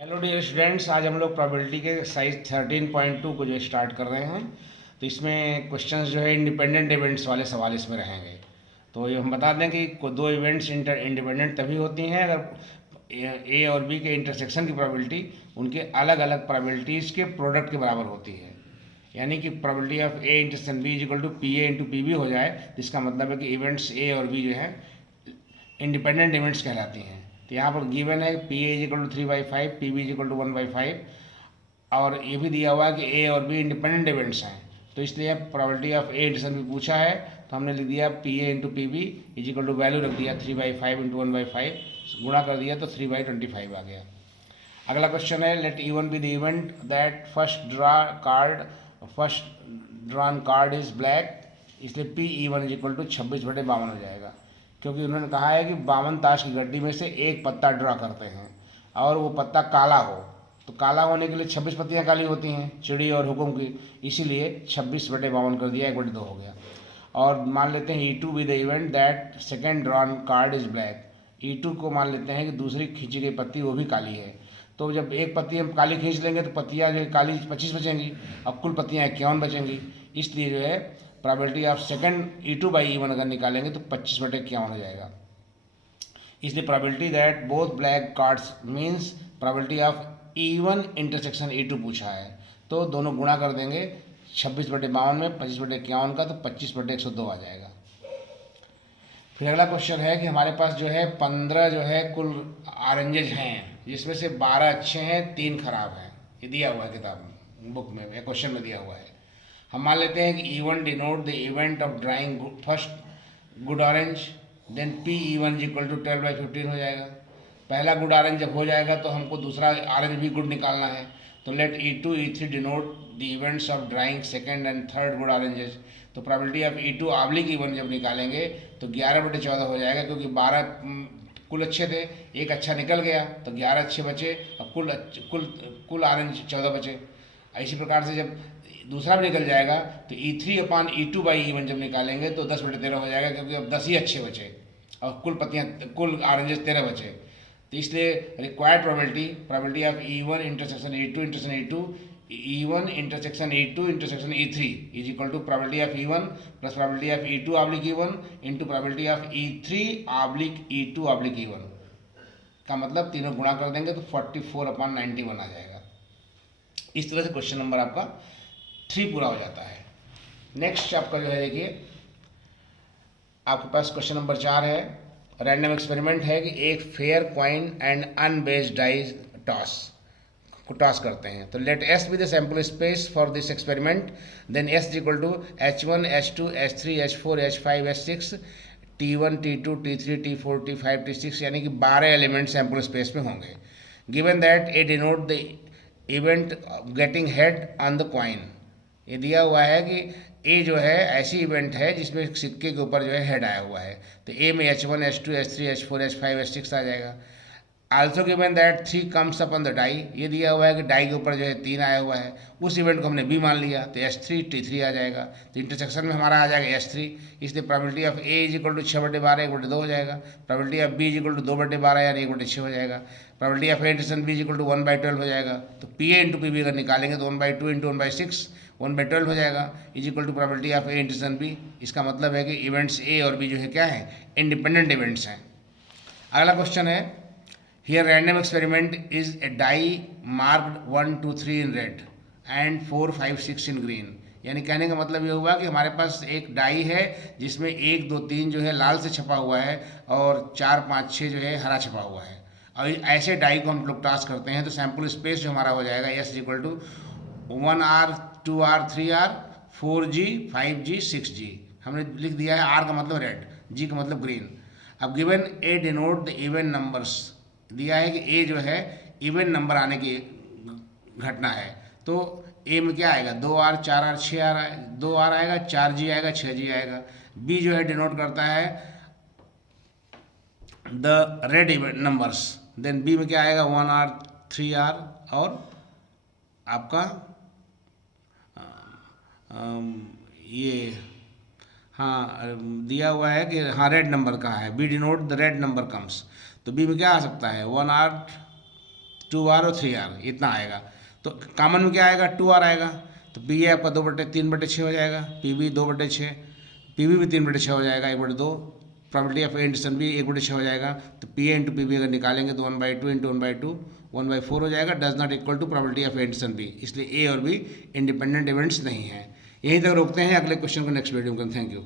Hello dear students, आज हम लोग प्रोबेबिलिटी के एक्सरसाइज 13.2 को जो स्टार्ट कर रहे हैं। तो इसमें क्वेश्चंस जो है इंडिपेंडेंट इवेंट्स वाले सवाल इसमें रहेंगे। तो ये हम बता दें कि दो इवेंट्स इंडिपेंडेंट तभी होती हैं अगर ए और बी के इंटरसेक्शन की प्रोबेबिलिटी उनके अलग अलग प्रोबेबिलिटीज़ के प्रोडक्ट के बराबर होती है। यानी कि probability of A intersection B is equal to P A into P B हो जाए, जिसका मतलब है कि इवेंट्स ए और बी जो है इंडिपेंडेंट इवेंट्स कहलाती हैं। तो यहाँ पर गिवन है P A is equal to 3/5, P B is equal to 1/5, और ये भी दिया हुआ है कि ए और बी इंडिपेंडेंट इवेंट्स हैं। तो इसलिए प्रोबेबिलिटी ऑफ ए इंटरसेक्शन भी पूछा है, तो हमने लिख दिया P A into P B is equal to value रख दिया 3/5 इंटू 1/5, गुणा कर दिया तो 3/25 आ गया। अगला क्वेश्चन है let even be the event that first drawn card is black, इसलिए P even is equal to 26/52 हो जाएगा। क्योंकि उन्होंने कहा है कि 52 ताश की गड्डी में से एक पत्ता ड्रा करते हैं और वो पत्ता काला हो, तो काला होने के लिए 26 पत्तियाँ काली होती हैं चिड़ी और हुकुम की, इसीलिए 26/52 कर दिया, 1/2 हो गया। और मान लेते हैं E2 with the event that second drawn card is black, E2 को मान लेते हैं कि दूसरी खींची गई पत्ती वो भी काली है। तो जब एक पत्ती हम काली खींच लेंगे तो पत्तियाँ जो है काली 25 बचेंगी और कुल पत्तियाँ 51 बचेंगी। इसलिए जो है प्रोबेबिलिटी ऑफ सेकेंड E2/E1 अगर निकालेंगे तो 25/51 हो जाएगा। इसलिए probability that both black cards means probability of E1 intersection E2 पूछा है, तो दोनों गुणा कर देंगे 26/52 में 25/51 का, तो 25/102 आ जाएगा। फिर अगला क्वेश्चन है कि हमारे पास जो है 15 जो है कुल ऑरेंजेज हैं, जिसमें से 12 अच्छे हैं 3 खराब हैं। ये दिया हुआ है किताब बुक में या क्वेश्चन में दिया हुआ है। हम मान लेते हैं कि E1 denote the event of drawing first good orange, then P E1 is equal to 12/15 हो जाएगा। पहला गुड ऑरेंज जब हो जाएगा तो हमको दूसरा ऑरेंज भी गुड निकालना है। तो let E2 E3 denote the events of drawing second and third good oranges. तो probability of E2 oblique E1 जब निकालेंगे तो 11/14 हो जाएगा, क्योंकि 12 कुल अच्छे थे, एक अच्छा निकल गया तो 11 अच्छे बचे और कुल कुल ऑरेंज 14 बचे। इसी प्रकार से जब दूसरा भी निकल जाएगा तो E3/E2/E1 जब निकालेंगे तो 10/13 हो जाएगा, क्योंकि अब 10 ही अच्छे बचे और कुल ऑरेंजेस 13 बचे। तो इसलिए required probability of E1 intersection E2 intersection E2, E1 intersection E2 intersection E3 is equal to probability of E1 plus probability of E2 oblique E1 into probability of E3 oblique E2 oblique E1 का मतलब तीनों गुणा कर देंगे तो 44/91 आ जाएगा। इस तरह से क्वेश्चन नंबर आपका 3 पूरा हो जाता है। नेक्स्ट आपका जो है देखिए, आपके पास क्वेश्चन नंबर 4 है। रैंडम एक्सपेरिमेंट है कि एक fair coin and unbiased dice toss करते हैं। तो let S be the sample space for this experiment, then S is equal to H1 H2 H3 H4 H5 H6 T1 T2 T3 T4 T5 T6, यानी कि 12 element sample space में होंगे। Given that A denote the event getting head on the coin, ये दिया हुआ है कि ए जो है ऐसी इवेंट है जिसमें सिक्के के ऊपर जो है हेड आया हुआ है। तो ए में H1 H2 H3 H4 H5 H6 आ जाएगा। Also given that 3 comes up on the die, ये दिया हुआ है कि डाई के ऊपर जो है 3 आया हुआ है, उस इवेंट को हमने बी मान लिया तो H3 T3 आ जाएगा। तो इंटरसेक्शन में हमारा आ जाएगा H3, इसलिए probability of A is equal to 6/12 1/2 हो जाएगा। Probability of B is equal to 2/12 यानी 1/6 हो जाएगा। Probability of A intersection B is equal to 1/12 हो जाएगा। तो P A into P B अगर निकालेंगे तो 1/2 इंटू 1/6 1/12 हो जाएगा, is equal to probability of A intersection B. इसका मतलब है कि इवेंट्स ए और बी जो है क्या है, इंडिपेंडेंट इवेंट्स हैं। अगला क्वेश्चन है, here random experiment is a die marked 1 2 3 in red and 4 5 6 in green। यानी कहने का मतलब ये हुआ कि हमारे पास एक डाई है जिसमें 1 2 3 जो है लाल से छपा हुआ है और 4 5 6 जो है हरा छपा हुआ है। और ऐसे डाई को हम लोग टॉस करते हैं तो सैम्पल स्पेस जो हमारा हो जाएगा S is equal to 1R 2R 3R 4G 5G 6G। हमने लिख दिया है R का मतलब रेड, G का मतलब ग्रीन। अब given A denote the even numbers, दिया है कि ए जो है इवन नंबर आने की घटना है। तो ए में क्या आएगा 2R 4R 6R 2R आएगा, 4G आएगा, 6G आएगा। बी जो है डिनोट करता है the red event numbers, then B में क्या आएगा 1R 3R और आपका ये हाँ दिया हुआ है कि हाँ रेड नंबर का है, B denote the red number comes. तो बी में क्या आ सकता है 1R 2R और 3R इतना आएगा। तो कॉमन में क्या आएगा, 2R आएगा। तो पी ए आपका 2/3/6 हो जाएगा, पी बी 2/6, पी बी भी 3/6 हो जाएगा, 1/2। प्रोबेबिलिटी ऑफ ए इंटरसेक्शन भी 1/6 हो जाएगा। तो P A into P B अगर निकालेंगे तो 1/2 इंटू 1/2 1/4 हो जाएगा। Does not equal to probability of A intersection B, इसलिए ए और बी इंडिपेंडेंट इवेंट्स नहीं हैं। यहीं तक रोकते हैं, अगले क्वेश्चन को नेक्स्ट वीडियो में। Thank you.